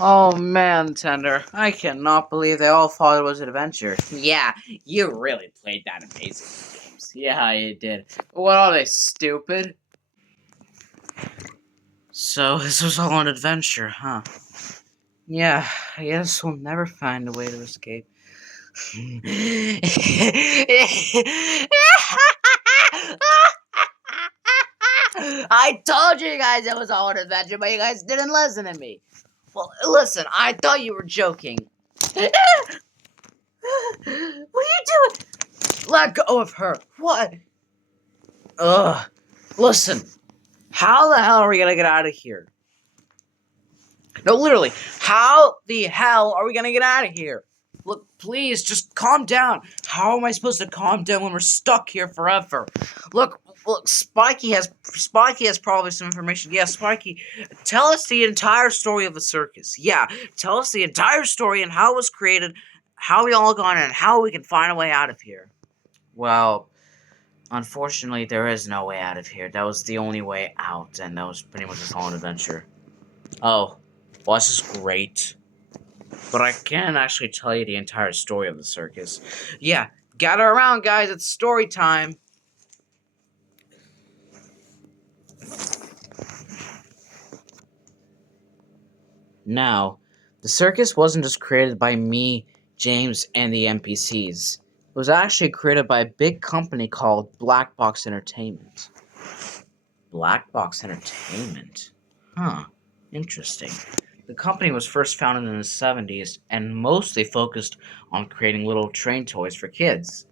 Oh man, Tender, I cannot believe they all thought it was an adventure. Yeah, you really played that amazing games. Yeah, you did. What are they, stupid? So, this was all an adventure, huh? Yeah, I guess we'll never find a way to escape. I told you guys it was all an adventure, but you guys didn't listen to me. Well, listen, I thought you were joking. What are you doing? Let go of her. What? Ugh. Listen, how the hell are we gonna get out of here? No, literally, how the hell are we gonna get out of here? Look, please, just calm down. How am I supposed to calm down when we're stuck here forever? Look, Sparky has probably some information. Yeah, Sparky, tell us the entire story of the circus. Yeah, tell us the entire story and how it was created, how we all got in, and how we can find a way out of here. Well, unfortunately, there is no way out of here. That was the only way out, and that was pretty much a whole adventure. Oh, well, this is great. But I can't actually tell you the entire story of the circus. Yeah, gather around, guys. It's story time. Now, the circus wasn't just created by me, James, and the NPCs. It was actually created by a big company called Black Box Entertainment. Black Box Entertainment? Huh. Interesting. The company was first founded in the 70s and mostly focused on creating little train toys for kids.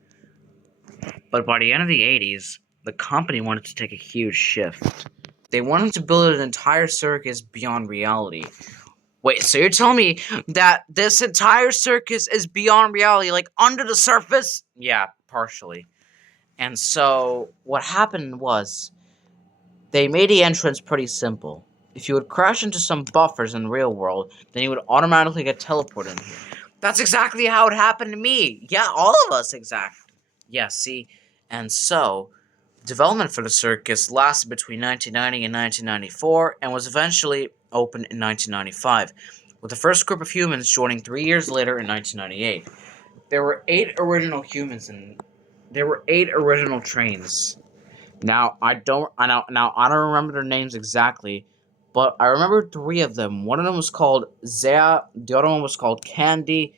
But by the end of the 80s, the company wanted to take a huge shift. They wanted to build an entire circus beyond reality. Wait, so you're telling me that this entire circus is beyond reality, like under the surface? Yeah, partially. And so, what happened was, they made the entrance pretty simple. If you would crash into some buffers in the real world, then you would automatically get teleported in here. That's exactly how it happened to me. Yeah, all of us, exact. Yeah, see? And so, development for the circus lasted between 1990 and 1994 and was eventually opened in 1995, with the first group of humans joining 3 years later in 1998. There were 8 original humans and there were 8 original trains. Now I don't remember their names exactly, but I remember 3 of them. One of them was called Zaya, the other one was called Candy,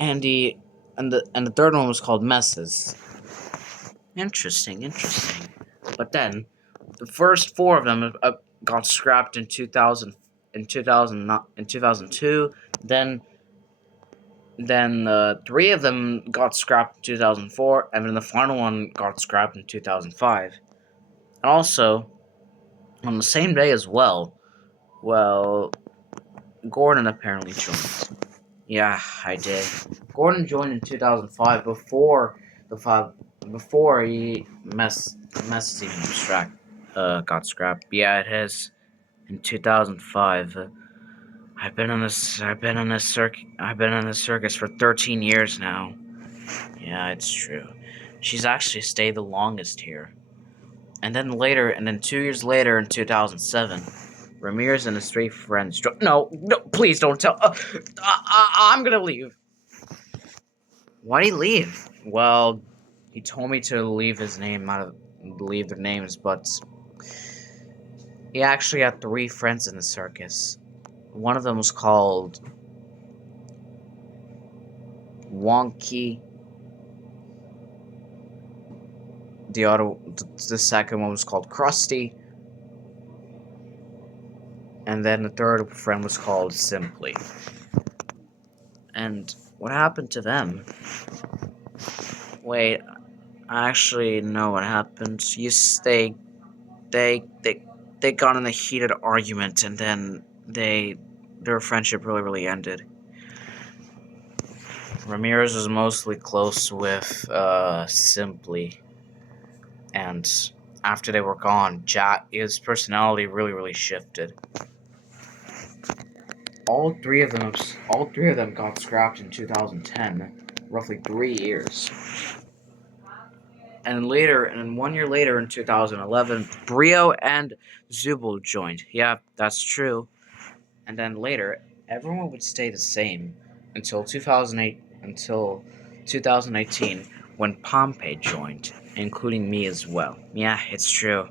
Andy, and the third one was called Messes. Interesting. But then, the first 4 of them got scrapped in 2002. Then 3 of them got scrapped in 2004, and then the final one got scrapped in 2005. And also, on the same day as well, Gordon apparently joined. Yeah, I did. Gordon joined in 2005 before he messes even got scrapped. Yeah, it is. In 2005. I've been in this circus for 13 years now. Yeah, it's true. She's actually stayed the longest here. And then 2 years later in 2007, Ramirez and his 3 friends. No, please don't tell. I'm gonna leave. Why'd he leave? Well, he told me to leave leave their names, but he actually had 3 friends in the circus. One of them was called Wonky. The second one was called Krusty. And then the third friend was called Simply. And what happened to them? Wait, I actually know what happened. They got in a heated argument, and then their friendship really ended. Ramirez was mostly close with Simply, and after they were gone, his personality really shifted. All three of them got scrapped in 2010, roughly 3 years. And 1 year later, in 2011, Brio and Zubul joined. Yeah, that's true. And then later, everyone would stay the same until 2018, when Pompey joined, including me as well. Yeah, it's true.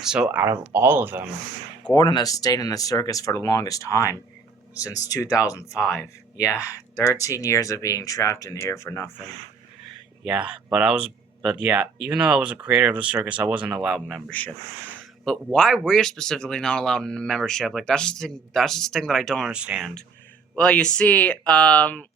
So out of all of them, Gordon has stayed in the circus for the longest time, since 2005. Yeah, 13 years of being trapped in here for nothing. Yeah, but yeah, even though I was a creator of the circus, I wasn't allowed membership. But why were you specifically not allowed membership? Like that's just the thing that I don't understand. Well, you see, when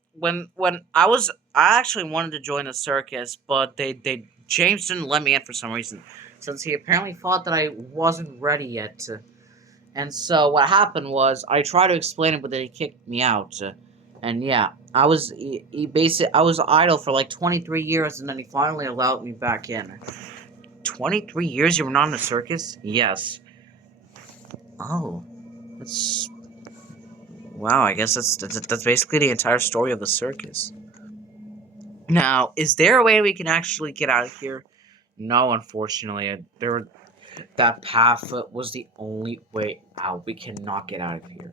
I actually wanted to join the circus, but they James didn't let me in for some reason, since he apparently thought that I wasn't ready yet. And so what happened was I tried to explain it, but then he kicked me out. And yeah, I was idle for like 23 years, and then he finally allowed me back in. 23 years you were not in the circus? Yes. Oh, that's wow. I guess that's basically the entire story of the circus. Now, is there a way we can actually get out of here? No, unfortunately, that path was the only way out. We cannot get out of here.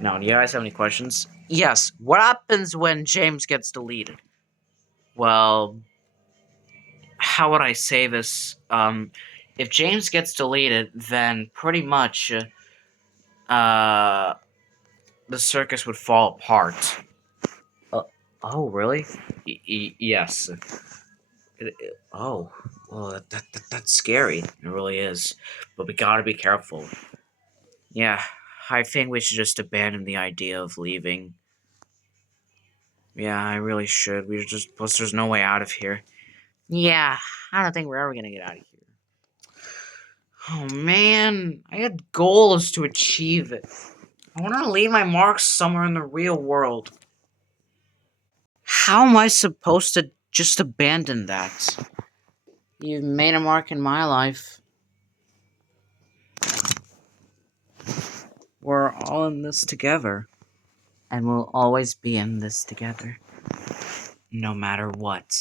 Now, do you guys have any questions? Yes. What happens when James gets deleted? Well, how would I say this? If James gets deleted, then pretty much, the circus would fall apart. Uh, oh, really? Yes. Oh, well, that's scary. It really is. But we gotta be careful. Yeah, I think we should just abandon the idea of leaving. Yeah, I really should. Plus there's no way out of here. Yeah, I don't think we're ever gonna get out of here. Oh man, I had goals to achieve it. I want to leave my marks somewhere in the real world. How am I supposed to just abandon that? You've made a mark in my life. We're all in this together. And we'll always be in this together. No matter what.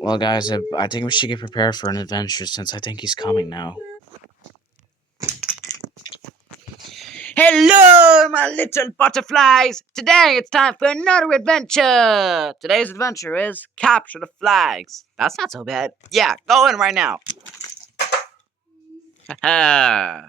Well, guys, I think we should get prepared for an adventure since I think he's coming now. Hello, my little butterflies! Today it's time for another adventure! Today's adventure is capture the flags. That's not so bad. Yeah, go in right now. Haha.